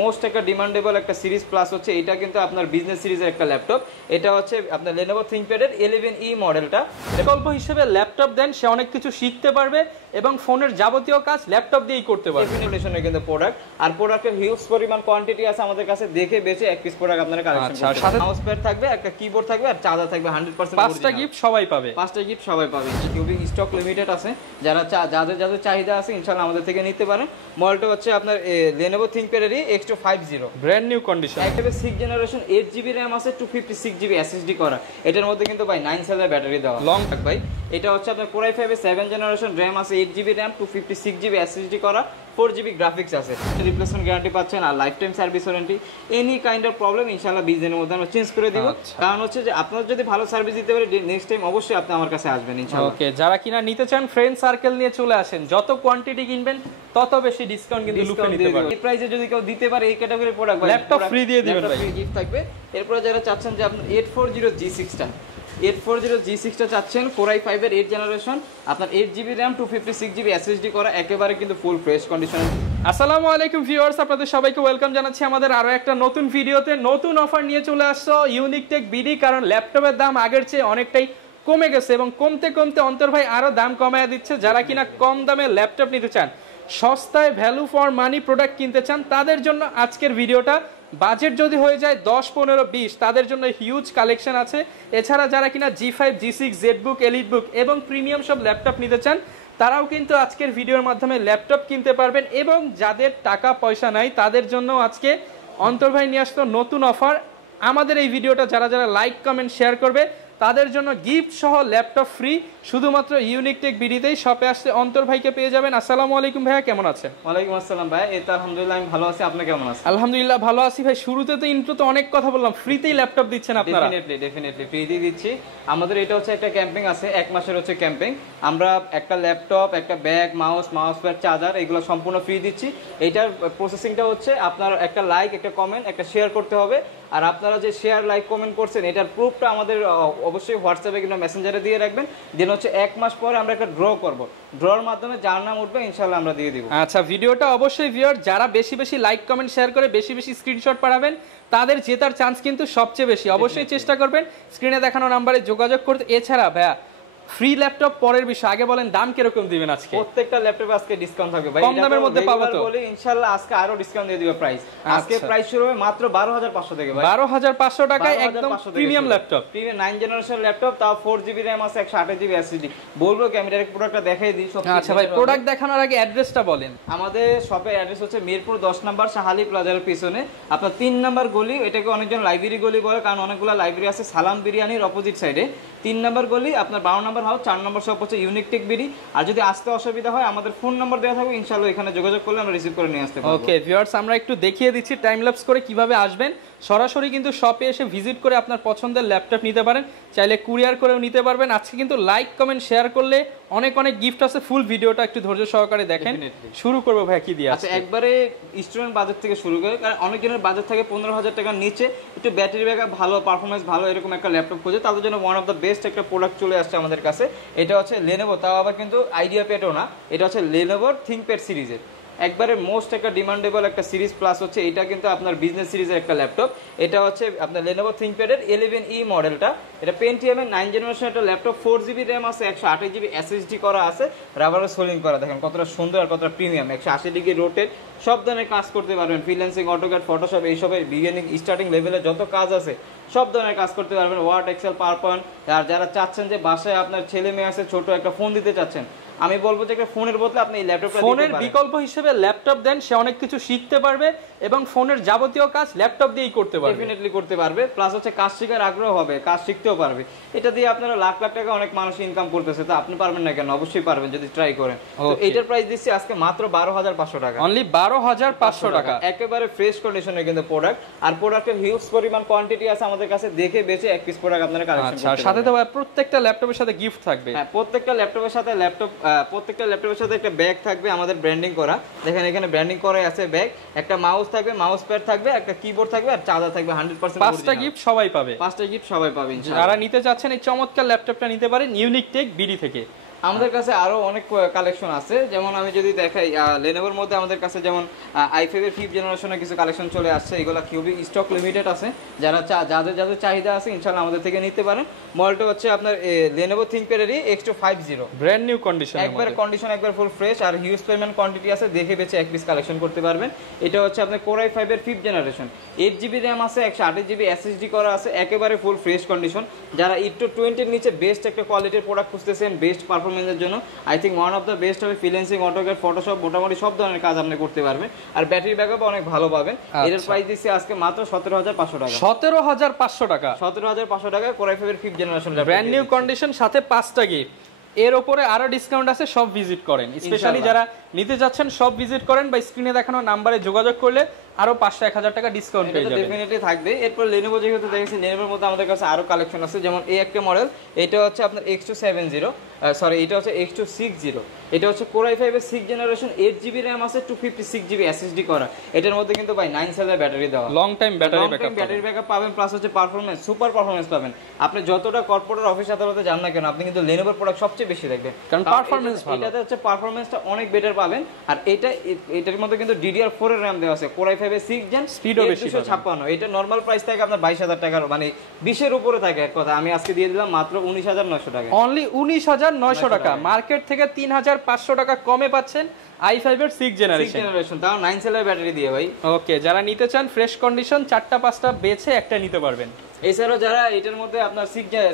Most একটা demandable একটা series plus হচ্ছে এটা কিন্তু আপনার বিজনেস সিরিজের একটা ল্যাপটপ। এটা হচ্ছে আপনার Lenovo ThinkPad এর 11E মডেলটা। বিকল্প হিসেবে ল্যাপটপ দেন, সে অনেক কিছু শিখতে পারবে এবং ফোনের যাবতীয় কাজ ল্যাপটপ দিয়েই করতে পারবে। ডেফিনেশনের কিন্তু প্রোডাক্ট, আর প্রোডাক্টের হিউজ পরিমাণ কোয়ান্টিটি আছে আমাদের কাছে, দেখে বেঁচে এক পিস প্রোডাক্ট আপনারা কালেকশন করতে পারবেন। সাথে মাউস প্যাড থাকবে, একটা কিবোর্ড থাকবে আর চার্জার থাকবে 100%। পাঁচটা গিফট সবাই পাবে, কিউবিং স্টক লিমিটেড আছে, যাদের চাহিদা আছে ইনশাআল্লাহ আমাদের থেকে নিতে পারেন। মডেলটা হচ্ছে আপনার Lenovo ThinkPad এর X250 ব্র্যান্ড নিউ কন্ডিশন। একটাবে 6 জেনারেশন 8GB RAM আছে, 256GB SSD করা। এটার মধ্যে কিন্তু ভাই 9 সেলের ব্যাটারি দেওয়া লং ভাই। এটা হচ্ছে আপনার Core i5 এর 7 জেনারেশন RAM আছে, 8GB RAM, 256GB SSD করা, 4GB গ্রাফিক্স আছে। রিপ্লেসমেন্ট গ্যারান্টি পাচ্ছেন আর life time service warranty. Any kind of problem ইনশাআল্লাহ 20 দিনের মধ্যে আমরা চেঞ্জ করে দিব। কারণ হচ্ছে যে আপনারা যদি ভালো সার্ভিস দিতে পারে নেক্সট টাইম অবশ্যই আপনি আমার কাছে আসবেন ইনশাআল্লাহ। ওকে, যারা কিনা নিতে চান ফ্রেন্ড সার্কেল নিয়ে চলে আসেন, যত কোয়ান্টিটি কিনবেন তত বেশি ডিসকাউন্ট কিন্তু লুফে নিতে পারবেন। এই প্রাইসে যদি কেউ দিতে পারে এই ক্যাটাগরির প্রোডাক্ট ল্যাপটপ ফ্রি দিয়ে দিবেন ভাই, ফ্রি গিফট থাকবে। এরপর যারা চাচ্ছেন যে আপনার 840G6টা চাচ্ছেন, Core i5 এর 8 জেনারেশন, আপনার 8GB RAM, 256GB SSD করা, একেবারে কিন্তু ফুল ফ্রেশ কন্ডিশন। আসসালামু আলাইকুম ভিউয়ার্স, আপনাদের সবাইকে ওয়েলকাম জানাচ্ছি আমাদের আরো একটা নতুন ভিডিওতে। নতুন অফার নিয়ে চলে আসছো ইউনিক টেক বিডি, কারণ ল্যাপটপের দাম আগের চেয়ে অনেকটাই কমে গেছে এবং কমতে কমতে অন্তর ভাই আরো দাম কমায় দিচ্ছে। যারা কিনা কম দামে ল্যাপটপ নিতে চান, সস্তায় ভ্যালু ফর মানি প্রোডাক্ট কিনতে চান, তাদের জন্য আজকের ভিডিওটা। বাজেট যদি হয়ে যায় 10, 15, 20, তাদের জন্য হিউজ কালেকশন আছে। এছাড়া যারা কিনা G5, G6, জেডবুক, এলিটবুক এবং প্রিমিয়াম সব ল্যাপটপ নিতে চান, তারাও কিন্তু আজকের ভিডিওর মাধ্যমে ল্যাপটপ কিনতে পারবেন। এবং যাদের টাকা পয়সা নাই তাদের জন্য আজকে অন্তর ভাই নিয়ে আসতো নতুন অফার। আমাদের এই ভিডিওটা যারা যারা লাইক, কমেন্ট, শেয়ার করবে তাদের জন্য গিফট সহ ল্যাপটপ ফ্রি, শুধুমাত্র ইউনিক টেক বিডিতেই। শপে আসতে অন্তর ভাইকে পেয়ে যাবেন। আসসালামু আলাইকুম ভাইয়া, কেমন আছেন? ওয়ালাইকুম আসসালাম ভাই, এই তো আলহামদুলিল্লাহ আমি ভালো আছি, আপনি কেমন আছেন? আলহামদুলিল্লাহ ভালো আছি ভাই। শুরুতে তো ইন্ট্রোতে অনেক কথা বললাম, ফ্রিতেই ল্যাপটপ দিচ্ছেন আপনারা? ডেফিনেটলি ফ্রিতেই দিচ্ছি। আমাদের এটা হচ্ছে একটা ক্যাম্পেইন আছে, 1 মাসের হচ্ছে ক্যাম্পেইন। আমরা একটা ল্যাপটপ, একটা ব্যাগ, মাউস প্যাড, চার্জার এগুলো সম্পূর্ণ ফ্রি দিচ্ছি। এইটার প্রসেসিংটা হচ্ছে আপনার একটা লাইক, একটা কমেন্ট, একটা শেয়ার করতে হবে। আর আপনারা যে শেয়ার, লাইক, কমেন্ট করছেন এটার প্রুফটা আমাদের অবশ্যই হোয়াটসঅ্যাপে কিংবা মেসেঞ্জারে দিয়ে রাখবেন। দেন হচ্ছে 1 মাস পরে আমরা একটা ড্র করব, ড্রর মাধ্যমে যার নাম উঠবে ইনশাআল্লাহ আমরা দিয়ে দিব। আচ্ছা, ভিডিওটা অবশ্যই ভিউয়ার যারা বেশি বেশি লাইক, কমেন্ট, শেয়ার করে বেশি বেশি স্ক্রিনশট পাঠাবেন, তাদের জেতার চান্স কিন্তু সবচেয়ে বেশি। অবশ্যই চেষ্টা করবেন স্ক্রিনে দেখানো নাম্বারে যোগাযোগ করতে। এছাড়া ভাইয়া ফ্রি ল্যাপটপ পরের বিষয়, আগে বলেন দাম কিরকম দিবেন আজকে? প্রত্যেকটা ল্যাপটপে আজকে ডিসকাউন্ট থাকবে ভাই, কম দামের মধ্যে পাবো তো বলি ইনশাআল্লাহ। আজকে আরো ডিসকাউন্ট দিয়ে দিব। প্রাইস আজকে প্রাইস শুরু হবে মাত্র 12500 থেকে ভাই। 12500 টাকায় একদম premium laptop, premium 9 generation laptop, তাও 4GB RAM আছে, 128GB SSD। বলবো কি আমি ডাইরেক্ট প্রোডাক্টটা দেখাই দিই সব। আচ্ছা ভাই, প্রোডাক্ট দেখানোর আগে অ্যাড্রেসটা বলেন। আমাদের শপের অ্যাড্রেস হচ্ছে মিরপুর 10 নম্বর শাহালি প্লাজার পিছনে, আপনার 3 নম্বর গলি। এটাকে অনেকজন লাইব্রেরি গলি বলে, কারণ অনেকগুলো লাইব্রেরি আছে সালাম বিরিয়ানির অপোজিট সাইডে। 3 নম্বর গলি, আপনার 12 নম্বর হাউস, 4 নম্বর শপ হচ্ছে ইউনিক টেক বিডি। আর যদি আসতে অসুবিধা হয় আমাদের ফোন নাম্বার দেওয়া থাকবে, ইনশাআল্লাহ এখানে যোগাযোগ করলে আমরা রিসিভ করে নিয়ে আসতে পারবো। ওকে ভিউয়ার্স, আমরা একটু দেখিয়ে দিচ্ছি টাইম ল্যাপস করে কিভাবে আসবেন। সরাসরি কিন্তু শপে এসে ভিজিট করে আপনার পছন্দের ল্যাপটপ নিতে পারেন, চাইলে কুরিয়ার করেও নিতে পারবেন। আজকে কিন্তু লাইক, কমেন্ট, শেয়ার করলে অনেক অনেক গিফট আছে। ফুল ভিডিওটা একটু ধৈর্য সহকারে দেখেন। শুরু করবো ভাই, কি দিয়ে? আচ্ছা, একবারে স্টুডেন্ট বাজেট থেকে শুরু করে, কারণ অনেকজনের বাজেট থাকে 15000 টাকার নিচে, একটু ব্যাটারি ব্যাকআপ ভালো, পারফরমেন্স ভালো এরকম একটা ল্যাপটপ খোঁজে, তাদের জন্য ওয়ান অফ দ্য বেস্ট একটা প্রোডাক্ট চলে আসছে আমাদের কাছে। এটা হচ্ছে Lenovo, তাও আবার কিন্তু আইডিয়া প্যাডও না, এটা হচ্ছে Lenovo ThinkPad সিরিজের একবারে মোস্ট একটা ডিমান্ডেবল একটা সিরিজ প্লাস হচ্ছে এটা কিন্তু আপনার বিজনেস সিরিজের একটা ল্যাপটপ। এটা হচ্ছে আপনার Lenovo ThinkPad এর 11E মডেলটা। এটা Pentium এর 9 জেনারেশন একটা ল্যাপটপ, 4GB RAM আছে, 128GB SSD করা আছে, রাবারের সোলিং করা। দেখেন কতটা সুন্দর আর কতটা প্রিমিয়াম, 180 ডিগ্রি রোটেট, সব ধরনের কাজ করতে পারবেন। ফ্রিল্যান্সিং, অটোক্যাড, ফটোশপ এইসবের বিগিনিং স্টার্টিং লেভেলে যত কাজ আছে সব ধরনের কাজ করতে পারবেন। Word, Excel, PowerPoint. আর যারা চাচ্ছেন যে বাসায় আপনার ছেলে মেয়ে আছে, ছোট একটা ফোন দিতে চাচ্ছেন, আমি বলবো যে একটা ফোনের বদলে আপনি এই ল্যাপটপটা দিতে পারেন। ফোনের বিকল্প হিসেবে ল্যাপটপ দেন, সে অনেক কিছু শিখতে পারবে এবং ফোনের যাবতীয় কাজ ল্যাপটপ দিয়েই করতে পারবে। ডেফিনেটলি করতে পারবে, প্লাস হচ্ছে কাজ শেখার আগ্রহ হবে, কাজ শিখতেও পারবে। এটা দিয়ে আপনারা লাখ লাখ টাকা অনেক মানুষ ইনকাম করতেছে, তো আপনি পারবেন না কেন? অবশ্যই পারবেন যদি ট্রাই করেন। তো এটার প্রাইস দিচ্ছি আজকে মাত্র 12500 টাকা, অনলি 12500 টাকা। একেবারে ফ্রেশ কন্ডিশনের কিন্তু প্রোডাক্ট, আর প্রোডাক্টের হিউজ পরিমাণ কোয়ান্টিটি আছে আমাদের কাছে, দেখে বেঁচে এক পিস প্রোডাক্ট আপনারা কালেকশন করতে পারবেন। সাথে তো প্রত্যেকটা ল্যাপটপের সাথে গিফট থাকবে। হ্যাঁ, প্রত্যেকটা ল্যাপটপের সাথে প্রত্যেকটা ল্যাপটপের সাথে একটা ব্যাগ থাকবে আমাদের ব্র্যান্ডিং করা। দেখেন এখানে ব্র্যান্ডিং করাই আছে ব্যাগ, একটা মাউস থাকবে, মাউস প্যাড থাকবে, একটা কিবোর্ড থাকবে আর চার্জার থাকবে 100%। পাঁচটা গিফট সবাই পাবে, পাঁচটা গিফট সবাই পাবে ইনশাআল্লাহ। যারা নিতে চাচ্ছেন এই চমৎকার ল্যাপটপটা নিতে পারেন ইউনিক টেক বিডি থেকে। আমাদের কাছে আরো অনেক কালেকশন আছে, যেমন আমি যদি দেখাই লেনোভোর মধ্যে আমাদের কাছে যেমন i5 এর 5th জেনারেশনের কিছু কালেকশন চলে আসছে, এগুলো খুবই স্টক লিমিটেড আছে, যাদের চাহিদা আছে ইনশাআল্লাহ আমাদের থেকে নিতে পারেন। মডেলটা হচ্ছে আপনার Lenovo ThinkPad এর X250, ব্র্যান্ড নিউ কন্ডিশন, একবার কন্ডিশন একবার ফুল ফ্রেশ, আর হিউজ পরিমাণ কোয়ান্টিটি আছে, দেখে বেছে এক পিস কালেকশন করতে পারবেন। এটা হচ্ছে আপনার Core i5 এর 5th জেনারেশন, 8GB RAM আছে, 128GB SSD করা আছে, একেবারে ফুল ফ্রেশ কন্ডিশন। যারা E20 এর নিচে বেস্ট একটা কোয়ালিটির প্রোডাক্ট খুঁজতেছেন বেস্ট পারফরমেন্সের জন্য, I think one of the best হবে। ফ্রিল্যান্সিং, অটোক্যাড, ফটোশপ, মোটামুটি সব ধরনের কাজ আপনি করতে পারবেন, আর ব্যাটারি ব্যাকআপ অনেক ভালো পাবেন। এর প্রাইস দিচ্ছি আজকে মাত্র 17,500 টাকা। 17,500 টাকা, 17,500 টাকা Core i5 এর 5th generation, brand new condition, সাথে 5টা গিফট। এর উপরে আরো ডিসকাউন্ট আছে, সব ভিজিট করেন, স্পেশালি যারা নিতে যাচ্ছেন সব ভিজিট করেন, বা স্ক্রিনে দেখানো নাম্বারে যোগাযোগ করলে আরো 500-1000 টাকা ডিসকাউন্ট পেয়ে যাবেন। ডেফিনেটলি থাকবে। এরপর Lenovo যেহেতু দেখেছি, Lenovoর মধ্যে আমাদের কাছে আরো কালেকশন আছে, যেমন এই একটা মডেল, এটা হচ্ছে আপনার X270, সরি এটা হচ্ছে X260, এটা হচ্ছে Core i5 এর 6th জেনারেশন, 8GB RAM আছে, 256GB SSD করা। এটার মধ্যে কিন্তু ভাই 9 সেলের ব্যাটারি দেওয়া, লং টাইম ব্যাটারি ব্যাকআপ পাবেন, প্লাস হচ্ছে পারফরম্যান্স, সুপার পারফরম্যান্স পাবেন। আপনি যতটা কর্পোরেট অফিস আদালতে যান না কেন, আপনি কিন্তু Lenovoর প্রোডাক্ট সবচেয়ে বেশি দেখবেন, কারণ পারফরম্যান্স ভালো। এটাতে হচ্ছে পারফরম্যান্সটা অনেক বেটার পাবেন। আর এটার মধ্যে কিন্তু DDR4 এর RAM দেওয়া আছে, Core i5 এর 6th জেন, স্পিডও বেশি, 256। এটা নরমাল প্রাইস থাকে আপনার 22,000 টাকার, মানে 20 এর উপরে থাকে এক কথা। আমি আজকে দিয়ে দিলাম মাত্র 19,900 টাকা, অনলি 19,900 টাকা। মার্কেট থেকে 3,500 টাকা কমে পাচ্ছেন i5 এর 6th জেনারেশন, তাও 9 সেলের ব্যাটারি দিয়ে ভাই। ওকে, যারা নিতে চান ফ্রেশ কন্ডিশন 4টা-5টা বেছে একটা নিতে পারবেন। এছাড়াও যারা এটার মধ্যে আপনার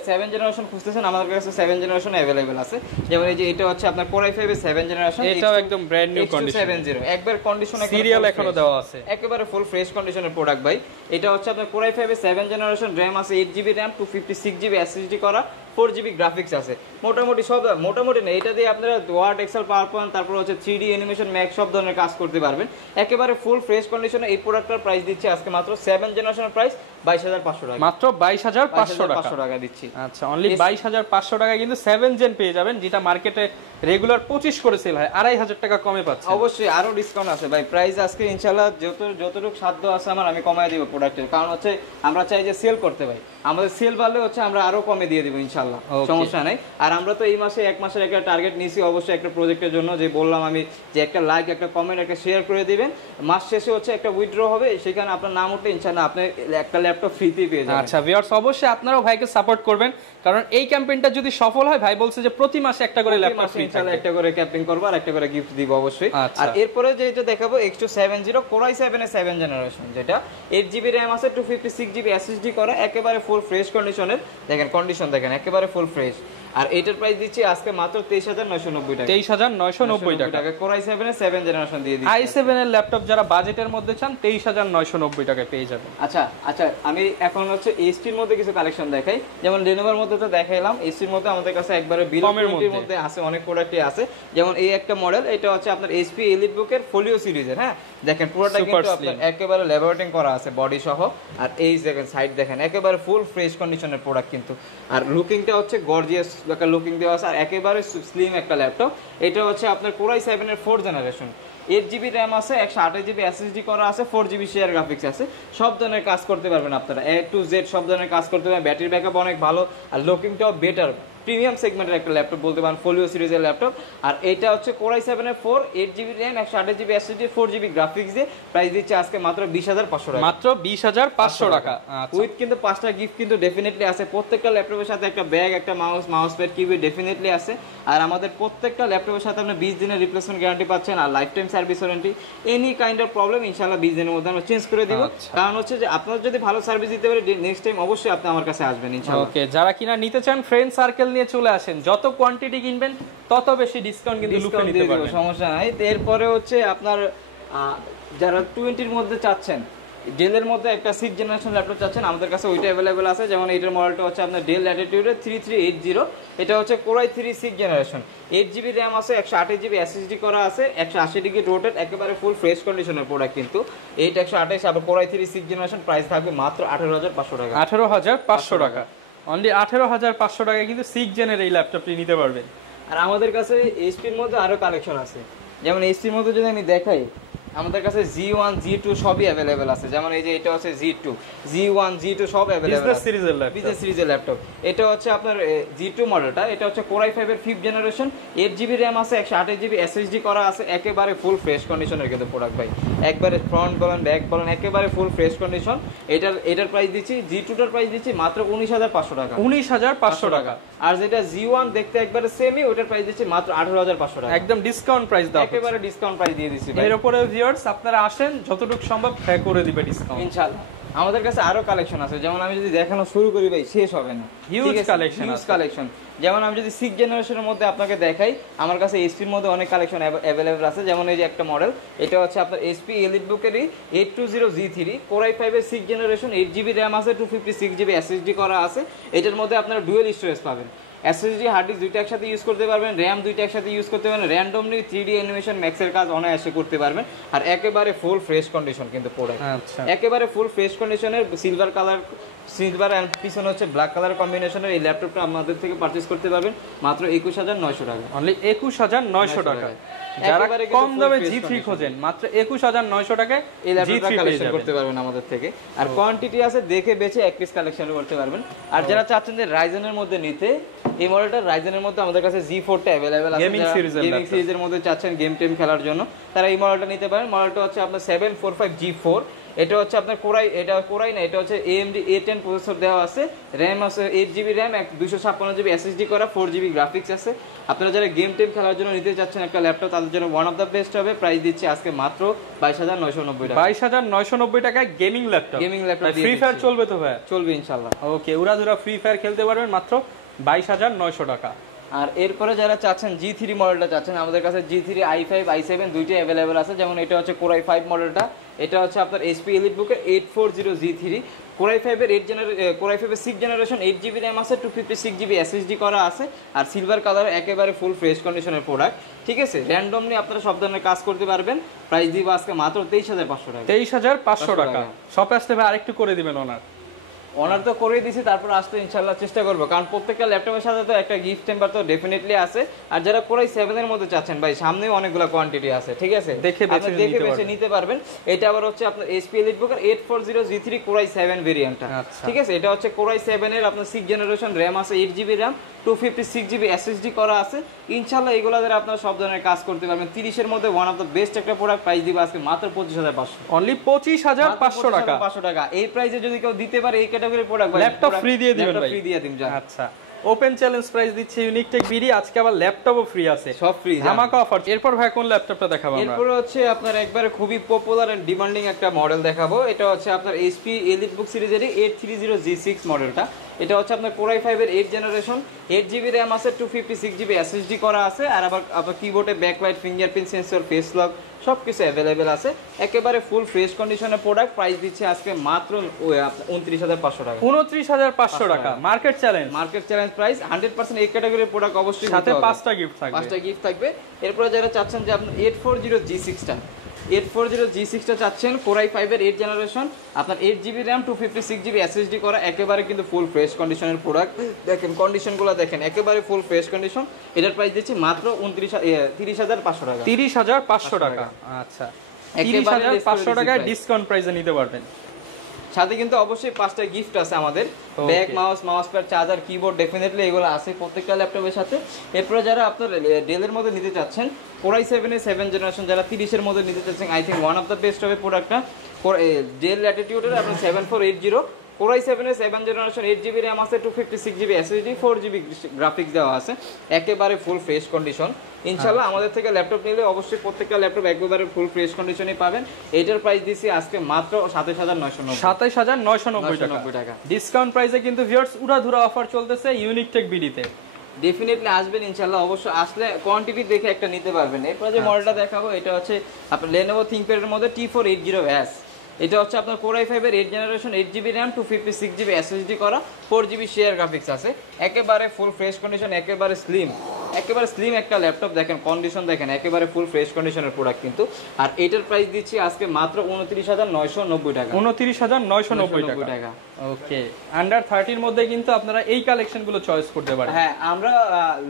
7 জেনারেশন খুঁজতেছেন, আমাদের কাছে 7 জেনারেশন अवेलेबल আছে। যেমন এই যে এটা হচ্ছে আপনার Core i5 এর 7 জেনারেশন, এটাও একদম ব্র্যান্ড নিউ কন্ডিশন, 70 একবার কন্ডিশন, সিরিয়াল এখনো দেওয়া আছে, একেবারে ফুল ফ্রেশ কন্ডিশনের প্রোডাক্ট ভাই। এটা হচ্ছে আপনার Core i5 এর 7 জেনারেশন, RAM আছে 8GB RAM, 256GB SSD করা, 4GB গ্রাফিক্স আছে। মোটামুটি সব, মোটামুটি না, এটা দিয়ে আপনারা ওয়ার্ড, এক্সেল, পাওয়ার পয়েন্ট, তারপর হচ্ছে 3D অ্যানিমেশন, ম্যাক্স সব ধরনের কাজ করতে পারবেন। একেবারে ফুল ফ্রেশ কন্ডিশনে এই প্রোডাক্টটার প্রাইস দিচ্ছে আজকে মাত্র 7 জেনারেশনের প্রাইস 22,500 টাকা, মাত্র 22,500 টাকা দিচ্ছি। আচ্ছা, অনলি 22,500 টাকা কিন্তু 7 জেন পেয়ে যাবেন, যেটা মার্কেটে রেগুলার 25 করে সেল হয়, 2,500 টাকা কমে পাচ্ছে। অবশ্যই আরো ডিসকাউন্ট আছে ভাই, প্রাইস আজকে ইনশাআল্লাহ যতটুকু সাধ্য আছে আমার, আমি কমায় দিব প্রোডাক্টের, কারণ হচ্ছে আমরা চাই যে সেল করতে ভাই, আমাদের সেল বাড়লে হচ্ছে আমরা আরো কমে দিয়ে দিব ইনশাআল্লাহ, সমস্যা নাই। আর আমরা তো এই মাসে 1 মাসের একটা টার্গেট নিয়েছি অবশ্যই একটা প্রজেক্টের জন্য, যে বললাম আমি যে একটা লাইক, একটা কমেন্ট, একটা শেয়ার করে দিবেন, মাস শেষে হচ্ছে একটা উইথড্র হবে, সেখানে আপনার নাম উঠলে ইনশাআল্লাহ আপনি একটা ল্যাপটপ ফ্রিতে পেয়ে যাবেন। আচ্ছা ভিউয়ার্স, অবশ্যই আপনারাও ভাইকে সাপোর্ট করবেন, কারণ এই ক্যাম্পেইনটা যদি সফল হয়, ভাই বলছে যে প্রতি মাসে একটা করে ল্যাপটপ ফ্রি থাকবে, একটা করে ক্যাম্পেইন করব আর একটা করে গিফট দিব অবশ্যই। আর এরপরে যেটা দেখাবো X270 Core i7 এর 7 জেনারেশন, যেটা 8GB RAM আছে, 256GB SSD করা, একেবারে ফুল ফ্রেশ কন্ডিশনের, দেখেন কন্ডিশন দেখেন একেবারে ফুল ফ্রেশ। আর এটার প্রাইস দিচ্ছি আজকে মাত্র 23,990 টাকা, 23,990 টাকা। Core i7 এর 7 জেনারেশন দিয়ে দিচ্ছি। i7 এর ল্যাপটপ যারা বাজেটের মধ্যে চান 23,990 টাকায় পেয়ে যাবেন। আচ্ছা, আমি এখন হচ্ছে HP এর মধ্যে কিছু কালেকশন দেখাই, যেমন Lenovoর মধ্যে তো দেখাইলাম, HP এর মধ্যে আমাদের কাছে একবারে বিলো কোয়ালিটির মধ্যে আছে, অনেক প্রোডাক্টই আছে। যেমন এই একটা মডেল, এটা হচ্ছে আপনার HP EliteBook এর ফোলিও সিরিজের, হ্যাঁ দেখেন পুরোটা কিন্তু আপনার একেবারে ল্যাবোরেটিং করা আছে বডি সহ, আর এই দেখেন সাইড দেখেন একেবারে ফুল ফ্রেশ কন্ডিশনের প্রোডাক্ট কিন্তু। আর লুকিংটা হচ্ছে গর্জিয়াস একটা লুকিং দেওয়া আছে, আর একেবারে স্লিম একটা ল্যাপটপ। এটা হচ্ছে আপনার Core i7 এর 4th জেনারেশন, 8GB RAM আছে, 128GB SSD করা আছে, 4GB শেয়ার গ্রাফিক্স আছে, সব ধরনের কাজ করতে পারবেন আপনারা, A to Z সব ধরনের কাজ করতে পারবেন। ব্যাটারি ব্যাকআপ অনেক ভালো, আর লুকিংটাও বেটার, প্রিমিয়াম সেগমেন্টের একটা ল্যাপটপ বলতে পারেন, ফোলিও সিরিজের ল্যাপটপ। আর এটা হচ্ছে Core i7 এর 4, 8GB RAM, 128GB SSD, 4GB graphics দিয়ে প্রাইস দিচ্ছে আজকে মাত্র 20,500 টাকা, মাত্র 20,500 টাকা। উইথ কিন্তু 5টা গিফট কিন্তু ডেফিনেটলি আছে, প্রত্যেকটা ল্যাপটপের সাথে একটা ব্যাগ, একটা মাউস প্যাড, কিবোর্ড ডেফিনেটলি আছে। আর আমাদের প্রত্যেকটা ল্যাপটপের সাথে আপনি 20 দিনের রিপ্লেসমেন্ট গ্যারান্টি পাচ্ছেন, আর life time service warranty. Any kind of problem ইনশাআল্লাহ 20 দিনের মধ্যে আমরা চেঞ্জ করে দিব। কারণ হচ্ছে যে আপনারা যদি ভালো সার্ভিস দিতে পারে, নেক্সট টাইম অবশ্যই আপনি আমার কাছে আসবেন ইনশাআল্লাহ। ওকে, যারা কিনা নিতে চান ফ্রেন্ড সার্কেল নিয়ে চলে আসেন, যত কোয়ান্টিটি কিনবেন তত বেশি ডিসকাউন্ট কিন্তু লুফে নিতে পারবেন, সমস্যা নাই। এরপরে হচ্ছে আপনার যারা 20 এর মধ্যে চাচ্ছেন, ডেলের মধ্যে একটা 6th জেনারেশন ল্যাপটপ চাচ্ছেন, আমাদের কাছে ওইটা অ্যাভেলেবেল আছে। যেমন এইটার মডেলটা হচ্ছে আপনার ডেল ল্যাটিটিউডের 3380, এটা হচ্ছে Core i3 6th generation, 8GB RAM আছে, 128GB SSD করা আছে, 180 ডিগ্রি রোটেট, একেবারে ফুল ফ্রেশ কন্ডিশনের প্রোডাক্ট কিন্তু। এইটা 128, আবার Core i3 6th generation, price থাকবে মাত্র 18,500 টাকা, 18,500 টাকা, অনলি 18,500 টাকায় কিন্তু 6th জেনের এই ল্যাপটপটি নিতে পারবেন। আর আমাদের কাছে HP এর মধ্যে আরো কালেকশন আছে, যেমন HP এর মধ্যে যদি আমি দেখাই, আমাদের কাছে G1 G2 সবই अवेलेबल আছে, যেমন এই যে এটা হচ্ছে G2 G1 G2 সব अवेलेबल বিজনেস আছে, সিরিজের ল্যাপটপ, বিজনেস সিরিজের ল্যাপটপ। এটা হচ্ছে আপনার G2 মডেলটা, এটা হচ্ছে Core i5 এর 5th জেনারেশন, 8GB RAM আছে, 128GB SSD করা আছে, একেবারে ফুল ফ্রেশ কন্ডিশনের কিন্তু প্রোডাক্ট ভাই, একবারে ফ্রন্ট বলেন ব্যাক বলেন একেবারে ফুল ফ্রেশ কন্ডিশন। এটার প্রাইস দিচ্ছি, G2টার প্রাইস দিচ্ছি মাত্র 19500 টাকা, 19500 টাকা। আর যেটা G1 দেখতে একবারে সেমই, ওটার প্রাইস দিচ্ছি মাত্র 18500 টাকা, একদম ডিসকাউন্ট প্রাইস দাও, একেবারে ডিসকাউন্ট প্রাইস দিয়ে দিচ্ছি ভাই। এর উপরে ভিউয়ার্স আপনারা আসেন, যতটুকু সম্ভব ফ্যাক করে দিবে ডিসকাউন্ট ইনশাআল্লাহ। আমাদের কাছে আরো কালেকশন আছে, যেমন আমি যদি দেখানো শুরু করি ভাই শেষ হবে না, হিউজ কালেকশন হিউজ কালেকশন। যেমন আমি যদি 6 জেনারেশনের মধ্যে আপনাকে দেখাই, আমার কাছে এসপির মধ্যে অনেক কালেকশন অ্যাভেলেবল আছে। যেমন এই যে একটা মডেল, এটা হচ্ছে আপনার এসপি এলিটবুকেরই 820G3 Core i5 এর 6 জেনারেশন, 8GB RAM আছে, 256GB SSD করা আছে। এটার মধ্যে আপনারা ডুয়েল স্টোরেজ পাবেন, SSD হার্ড ডিস্ক দুইটা একসাথে ইউজ করতে পারবেন, RAM দুইটা একসাথে ইউজ করতে পারবেন, র্যান্ডমলি 3D অ্যানিমেশন ম্যাক্সের কাজ অনায়াসে করতে পারবেন। আর একেবারে ফুল ফ্রেশ কন্ডিশন কিন্তু প্রোডাক্ট, আচ্ছা একেবারে ফুল ফ্রেশ কন্ডিশনের সিলভার কালার, সিলভার এন্ড পিছনে হচ্ছে ব্ল্যাক কালার কম্বিনেশনের এই ল্যাপটপটা আমাদের থেকে পারচেজ করতে পারবেন মাত্র 21900 টাকা, অনলি 21900 টাকা। যারা কম দামে G3 খোঁজেন মাত্র 21900 টাকায় এই ল্যাপটপটা কালেকশন করতে পারবেন আমাদের থেকে। আর কোয়ান্টিটি আছে, দেখে বেচে এক পিস কালেকশন করতে পারবেন। আর যারা চাচ্ছেন যে রাইজেনের মধ্যে নিতে, এই মডেলটা রাইজেনের মধ্যে আমাদের কাছে G4টা अवेलेबल আছে, গেমিং সিরিজের মধ্যে চাচ্ছেন গেম টেম খেলার জন্য, তারা এই মডেলটা নিতে পারেন। মডেলটা হচ্ছে আপনার 745G4, এটা হচ্ছে আপনার কোরাই না, এটা হচ্ছে AMD A10 প্রসেসর দেওয়া আছে, RAM আছে 8GB RAM, 256GB SSD করা, 4GB গ্রাফিক্স আছে। আপনারা যারা গেম টেম খেলার জন্য নিতে চাচ্ছেন একটা ল্যাপটপ, তাদের জন্য ওয়ান অফ দ্য বেস্ট হবে। প্রাইস দিচ্ছি আজকে মাত্র 22990 টাকা, 22990 টাকায় গেমিং ল্যাপটপ। ফ্রি ফায়ার চলবে তো ভাই? চলবে ইনশাআল্লাহ। ওকে, উড়াধুরা ফ্রি ফায়ার খেলতে পারবেন মাত্র 22900 টাকা। আর এরপরে যারা চাচ্ছেন G3 মডেলটা চাচ্ছেন, আমাদের কাছে G3 i5 i7 দুইটাই অ্যাভেলেবেল আছে। যেমন এটা হচ্ছে Core i5 মডেলটা, এটা হচ্ছে আপনার HP এলিটবুকের 840G3 Core i5 এর 6 জেনারেশন, 8GB RAM আছে, 256GB SSD করা আছে, আর সিলভার কালার, একেবারে ফুল ফ্রেশ কন্ডিশনের প্রোডাক্ট। ঠিক আছে, র্যান্ডমলি আপনারা সব ধরনের কাজ করতে পারবেন। প্রাইস দিব আজকে মাত্র 23500 টাকা, 23500 টাকা। শপে আসতে ভাই আরেকটু করে দিবেন অনার তো করেই দিছি, তারপর আসতে ইনশাআল্লাহ চেষ্টা করবো, কারণ প্রত্যেকটা ল্যাপটপের সাথে তো একটা গিফট টেম্পার তো ডেফিনেটলি আছে। আর যারা Core i7 এর মধ্যে চাচ্ছেন ভাই, সামনেও অনেকগুলো কোয়ান্টিটি আছে, ঠিক আছে, দেখে বেছে নিতে পারবেন। এটা আবার হচ্ছে আপনার HP এলিটবুকের 840G3 Core i7 ভেরিয়েন্টটা, ঠিক আছে। এটা হচ্ছে Core i7 এর আপনার 6 জেনারেশন, RAM আছে 8GB RAM, 256GB SSD করা আছে। ইনশাআল্লাহ এগুলা দ্বারা আপনারা সব ধরনের কাজ করতে পারবেন। 30 এর মধ্যে ওয়ান অফ দ্য বেস্ট একটা প্রোডাক্ট। প্রাইস দিব আজকে মাত্র 25500, অনলি 25500 টাকা। 500 টাকা এই প্রাইসে যদি কেউ দিতে পারে এই ক্যাটাগরি প্রোডাক্ট, ল্যাপটপ ফ্রি দিয়ে দিবেন ভাই, ফ্রি দিয়ে দিন। আচ্ছা, ওপেন চ্যালেঞ্জ প্রাইস দিচ্ছে ইউনিকটেক বিডি, আজকে আবার ল্যাপটপও ফ্রি আছে, সব ফ্রি, ধামাকা অফার। এরপর ভাই কোন ল্যাপটপটা দেখাবো আমরা? এরপর হচ্ছে আপনার একবারে খুবই পপুলার এন্ড ডিমান্ডিং একটা মডেল দেখাবো। এটা হচ্ছে আপনার HP এলিটবুক সিরিজের 830G6 মডেলটা। এটা হচ্ছে আপনার Core i5 এর 8 জেনারেশন, 8GB RAM আছে, 256GB SSD করা আছে, আর আবার আপনার কিবোর্ডে backlight, fingerprint sensor, face lock সবকিছু অ্যাভেলেবেল আছে। একেবারে ফুল ফ্রেশ কন্ডিশনের প্রোডাক্ট। প্রাইস দিচ্ছে আজকে মাত্র 29500 টাকা, 29500 টাকা। মার্কেট চ্যালেঞ্জ প্রাইস 100% এই ক্যাটাগরির প্রোডাক্ট অবশ্যই সাথে 5টা গিফট থাকবে। এরপরে যারা চাচ্ছেন যে আপনার 840G6টা চাচ্ছেন, Core i5 এর 8 জেনারেশন, আপনার 8GB RAM, 256GB SSD করা, একেবারে কিন্তু ফুল ফ্রেশ কন্ডিশনের প্রোডাক্ট। দেখেন কন্ডিশনগুলো দেখেন, একেবারে ফুল ফ্রেশ কন্ডিশন। এটার প্রাইস দিচ্ছি মাত্র 30500 টাকা, 30500 টাকা। আচ্ছা, 30500 টাকায় ডিসকাউন্ট প্রাইসে নিতে পারবেন। সাথে কিন্তু অবশ্যই 5টা গিফট আছে আমাদের, bag, mouse pad, charger, keyboard, definitely এগুলো আছে প্রত্যেকটা ল্যাপটপের সাথে। এরপরে যারা আপনার ডেলের মধ্যে নিতে চাচ্ছেন, Core i7 এর 7 জেনারেশন, যারা 30 এর মধ্যে নিতে চাচ্ছেন, I think one of the best হবে প্রোডাক্টটা। ডেল ল্যাটিটিউডের আপনার 7480 Core i7 এর 7 জেনারেশন, 8GB RAM আছে, 256GB SSD, 4GB গ্রাফিক্স দেওয়া আছে, একেবারে ফুল ফ্রেশ কন্ডিশন। ইনশাআল্লাহ আমাদের থেকে ল্যাপটপ নিলে অবশ্যই প্রত্যেকটা ল্যাপটপ একেবারে ফুল ফ্রেশ কন্ডিশনে পাবেন। এটার প্রাইস দিছি আজকে মাত্র 27990 টাকা। ডিসকাউন্ট প্রাইসে কিন্তু ভিউয়ার্স উড়াধুরা অফার চলতেছে ইউনিকটেক বিডিতে। ডেফিনেটলি আসবেন ইনশাআল্লাহ, অবশ্যই আসলে কোয়ান্টিটি দেখে একটা নিতে পারবেন। এরপর যে মডেলটা দেখাবো, এটা হচ্ছে আপনার Lenovo ThinkPad এর মধ্যে T480S। এটা হচ্ছে আপনার Core i5 এর 8 generation, 8GB RAM, 256GB SSD করা, 4GB শেয়ার গ্রাফিক্স আছে, একেবারে ফুল ফ্রেশ কন্ডিশন, একেবারে স্লিম। একেবারে স্লিম একটা ল্যাপটপ, দেখেন কন্ডিশন দেখেন একেবারে ফুল ফ্রেশ কন্ডিশনের প্রোডাক্ট কিন্তু। আর এটার প্রাইস দিচ্ছি আজকে মাত্র 29,990 টাকা। 29,990 টাকা। ওকে, আন্ডার 30 এর মধ্যে কিন্তু আপনারা এই কালেকশনগুলো চয়েস করতে পারেন। হ্যাঁ, আমরা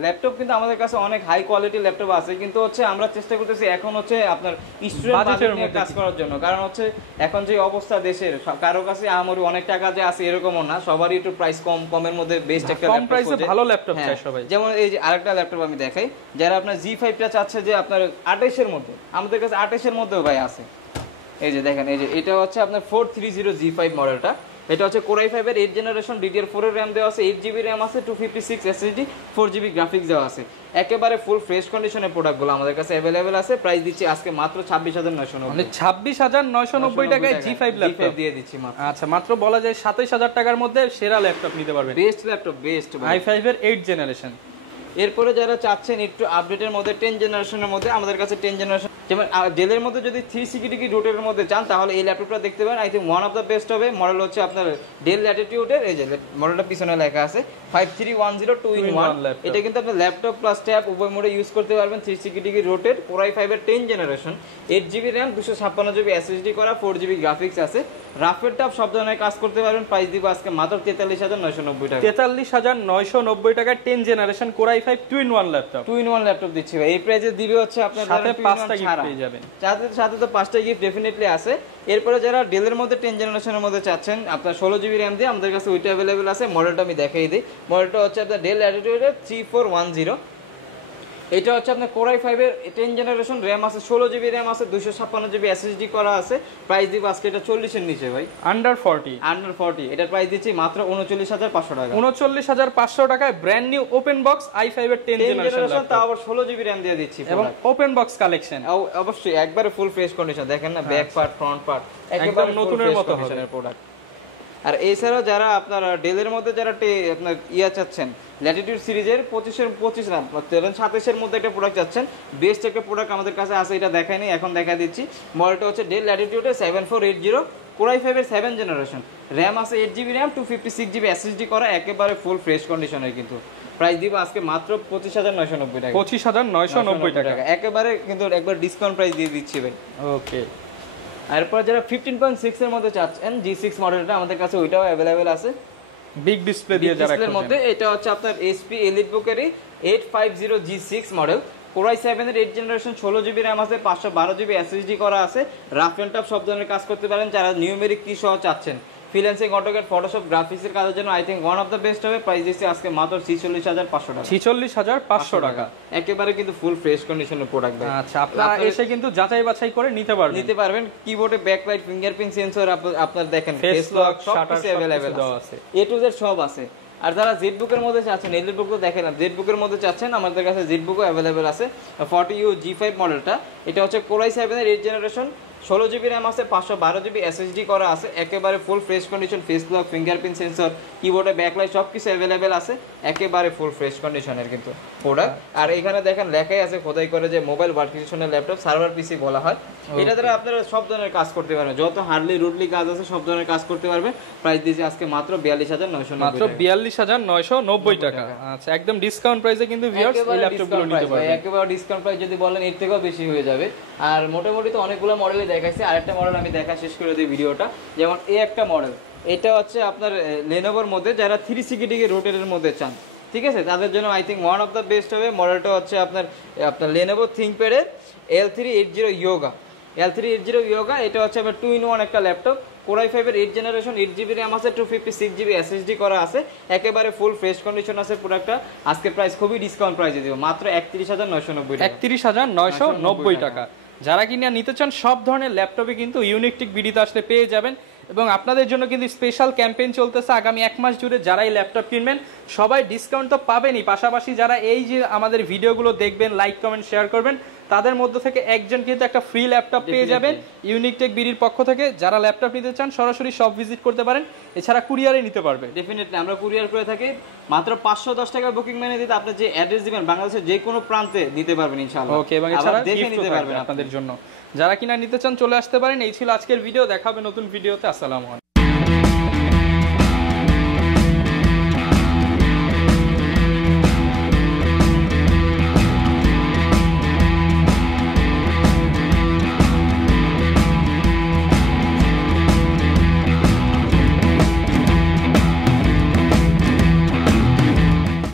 ল্যাপটপ কিন্তু আমাদের কাছে অনেক হাই কোয়ালিটির ল্যাপটপ আছে, কিন্তু হচ্ছে আমরা চেষ্টা করতেছি এখন হচ্ছে আপনার স্টুডেন্ট বাজেট নিয়ে কাজ করার জন্য। কারণ হচ্ছে এখন যে অবস্থা দেশের, কারো কাছে আমারই অনেক টাকা যে আছে এরকমও না, সবারই একটু প্রাইস কমের মধ্যে বেস্ট একটা কম প্রাইসে ভালো ল্যাপটপ চাই সবাই। যেমন এই যে আরেকটা ল্যাপটপ আমি দেখাই, যারা আপনার G5 টা চাচ্ছে যে আপনার 28 এর মধ্যে, আমাদের কাছে 28 এর মধ্যেও ভাই আছে। এই যে দেখেন, এই যে এটা হচ্ছে আপনার 430 G5 মডেলটা। এটা হচ্ছে Core i5 এর 8 জেনারেশন, DDR4 এর RAM দেওয়া আছে, 8GB RAM আছে, 256 SSD, 4GB গ্রাফিক্স দেওয়া আছে। একেবারে ফুল ফ্রেশ কন্ডিশনের প্রোডাক্টগুলো আমাদের কাছে अवेलेबल আছে। প্রাইস দিচ্ছি আজকে মাত্র 26,990, মানে 26,990 টাকায় G5 ল্যাপটপ দিয়ে দিচ্ছি মাত্র। আচ্ছা, মাত্র বলা যায় 27,000 টাকার মধ্যে সেরা ল্যাপটপ নিতে পারবেন। বেস্ট ল্যাপটপ, বেস্ট i5 এর 8 জেনারেশন। এরপরে যারা চাচ্ছেন একটু আপডেটের মধ্যে 10 জেনারেশনের মধ্যে, আমাদের কাছে 10 জেনারেশন, যেমন ডেলের মধ্যে যদি 360 রুটের মধ্যে চান তাহলে এই ল্যাপটপটা দেখতে পারেন। I think one of the best হবে। মডেল হচ্ছে আপনার ডেল ল্যাটিটিউডের, এই যে মডেলটা পিছনে লেখা আছে 5310 2-in-1। এটা কিন্তু আপনি ল্যাপটপ প্লাস ট্যাব উভয় মোডে ইউজ করতে পারবেন। 360 রোটেড, Core i5 এর 10 generation, 8GB RAM, 256GB SSD করা, 4GB গ্রাফিক্স আছে। রাফের টপ সব ধরনের কাজ করতে পারবেন। প্রাইস দিব আজকে মাত্র 43,990 টাকা। 43,990 টাকায় 10 generation Core i5 2-in-1 laptop. 2-in-1 laptop দিচ্ছি ভাই। এই প্রাইসে দিবে হচ্ছে আপনার সাথে 5টা গিফট পেয়ে যাবেন। সাথে তো 5টা গিফট ডেফিনেটলি আছে। এরপরে যারা ডেলের মধ্যে 10 জেনারেশনের মধ্যে চাচ্ছেন আপনার 16GB RAM দিয়ে, আমাদের কাছে ওইটা अवेलेबल আছে। মডেলটা আমি দেখাই দিই। মডেলটা হচ্ছে আপনার ডেল ল্যাটিটিউডের 3410। এটা হচ্ছে আপনার Core i5 এর 10 জেনারেশন, RAM আছে 16GB RAM আছে, 256GB SSD করা আছে। প্রাইস দিব আজকে এটা 40 এর নিচে ভাই, আন্ডার 40। এটার প্রাইস দিচ্ছি মাত্র 39,500 টাকা। 39,500 টাকায় brand new open box i5 এর 10 জেনারেশন, তাও আবার 16GB RAM দিয়ে দিচ্ছি এবং ওপেন বক্স কালেকশন। অবশ্যই একবারে ফুল ফ্রেশ কন্ডিশন, দেখেন না ব্যাক পার্ট ফ্রন্ট পার্ট একদম নতুনের মতো কন্ডিশনের প্রোডাক্ট। আর এছাড়াও যারা আপনার ডেলের মধ্যে যারা আপনার চাচ্ছেন ল্যাটিটিউড সিরিজের 25 না 27 এর মধ্যে একটা প্রোডাক্ট চাচ্ছেন, বেস্ট একটা প্রোডাক্ট আমাদের কাছে আছে। এটা দেখাইনি, এখন দেখা দিচ্ছি। মডেলটা হচ্ছে ডেল ল্যাটিটিউডের 7480, Core i5 এর 7 জেনারেশন, RAM আছে 8GB RAM, 256GB SSD করা, একেবারে ফুল ফ্রেশ কন্ডিশনের কিন্তু। প্রাইস দিব আজকে মাত্র 25,990 টাকা। 25,990 টাকা একেবারে কিন্তু একবার ডিসকাউন্ট প্রাইস দিয়ে দিচ্ছি ভাই। ওকে, এরপর যারা 15.6 এর মধ্যে চাচ্ছেন G6 মডেলটা, আমাদের কাছে ওইটাও अवेलेबल আছে। বিগ ডিসপ্লে দিয়ে যারা ডিসপ্লের মধ্যে এটা হচ্ছে আপনার HP EliteBookeরই 850 G6 model, Core i7 এর 8 জেনারেশন, 16GB RAM আছে, 512GB SSD করা আছে। রাফ এন্ড টাফ সব ধরনের কাজ করতে পারেন। যারা নিউমেরিক কি সহ চাচ্ছেন, ফ্রিল্যান্সিং, অটোক্যাড, ফটোশপ, গ্রাফিক্সের কাজের জন্য I think one of the best হবে। প্রাইস দিচ্ছি আজকে মাত্র 46,500 টাকা। 46,500 টাকা, একেবারে কিন্তু ফুল ফ্রেশ কন্ডিশনের প্রোডাক্ট ভাই। আচ্ছা, আপনারা এসে কিন্তু যাচাই বাছাই করে নিতে পারবেন। কিবোর্ডে ব্যাকলাইট, ফিঙ্গারপ্রিন্ট সেন্সর, আপনার দেখেন ফেস লক, সব কিছু अवेलेबल আছে, A to Z সব আছে। আর যারা জেটবুকের মধ্যে চাচ্ছেন, এলিটবুক তো দেখেন, জেটবুকের মধ্যে চাচ্ছেন, আমাদের কাছে জেটবুকও अवेलेबल আছে। 40U G5 মডেলটা, এটা হচ্ছে Core i7 এর 8 জেনারেশন, 16GB RAM আছে, 512GB SSD করা আছে, একেবারে full fresh condition, face lock, fingerprint sensor, কিবোর্ডে ব্যাকলাইট সব কিছু अवेलेबल আছে। একেবারে ফুল ফ্রেশ কন্ডিশনের কিন্তু প্রোডাক্ট। আর এখানে দেখেন লেখাই আছে খোদাই করে যে মোবাইল ওয়ার্কস্টেশনের ল্যাপটপ, সার্ভার পিসি বলা হয়। এটা দ্বারা আপনারা সব ধরনের কাজ করতে পারবেন, যত হার্ডলি রুডলি কাজ আছে সব ধরনের কাজ করতে পারবেন। প্রাইস দিয়েছি আজকে মাত্র 42,990, মাত্র 42,990 টাকা। আচ্ছা, একদম ডিসকাউন্ট প্রাইসে কিন্তু ভিউয়ার্স এই ল্যাপটপগুলো নিতে পারবেন। একেবারে ডিসকাউন্ট প্রাইস যদি বলেন এর থেকেও বেশি হয়ে যাবে। আর মোটামুটি তো অনেকগুলো মডেলই দেখাইছি, আরেকটা মডেল আমি দেখা শেষ করে দিই ভিডিওটা। যেমন এই একটা মডেল, এটা হচ্ছে আপনার লেনোভোর মধ্যে যারা 360 রোটেটের মধ্যে চান, ঠিক আছে, তাদের জন্য I think one of the best হবে। মডেলটা হচ্ছে আপনার লেনোভো থিংকপ্যাডের L380 Yoga। এটা হচ্ছে আপনার 2-in-1 একটা ল্যাপটপ, Core i5 এর 8 জেনারেশন, 8GB RAM আছে, 256GB SSD করা আছে, একেবারে ফুল ফ্রেশ কন্ডিশন আছে প্রোডাক্টটা। আজকে প্রাইস খুবই ডিসকাউন্ট প্রাইসে দিব, মাত্র 31,990 টাকা। 31,990 টাকা। যারা কিনা নিতে চান সব ধরনের ল্যাপটপে কিন্তু ইউনিকটেক বিডিতে আসলে পেয়ে যাবেন। এবং আপনাদের জন্য কিন্তু স্পেশাল ক্যাম্পেইন চলতেছে আগামী 1 মাস জুড়ে। যারা এই ল্যাপটপ কিনবেন সবাই ডিসকাউন্ট তো পাবেনই, পাশাপাশি যারা এই যে আমাদের ভিডিওগুলো দেখবেন, লাইক কমেন্ট শেয়ার করবেন, তাদের মধ্যে থেকে একজন কিন্তু একটা ফ্রি ল্যাপটপ পেয়ে যাবেন ইউনিকটেক বিডির পক্ষ থেকে। যারা ল্যাপটপ নিতে চান সরাসরি শপ ভিজিট করতে পারেন, এছাড়া কুরিয়ারে নিতে পারবে। ডেফিনেটলি আমরা কুরিয়ার করে থাকি। মাত্র 510 টাকা বুকিং মানে দিতে আপনি যে অ্যাড্রেস দিবেন বাংলাদেশের যে কোনো প্রান্তে দিতে পারবেন ইনশাআল্লাহ। ওকে, এবং এছাড়া দেখে নিতে পারবেন আপনাদের জন্য। যারা কিনা নিতে চান চলে আসতে পারেন। এই ছিল আজকের ভিডিও, দেখা হবে নতুন ভিডিওতে। আসসালামু আলাইকুম।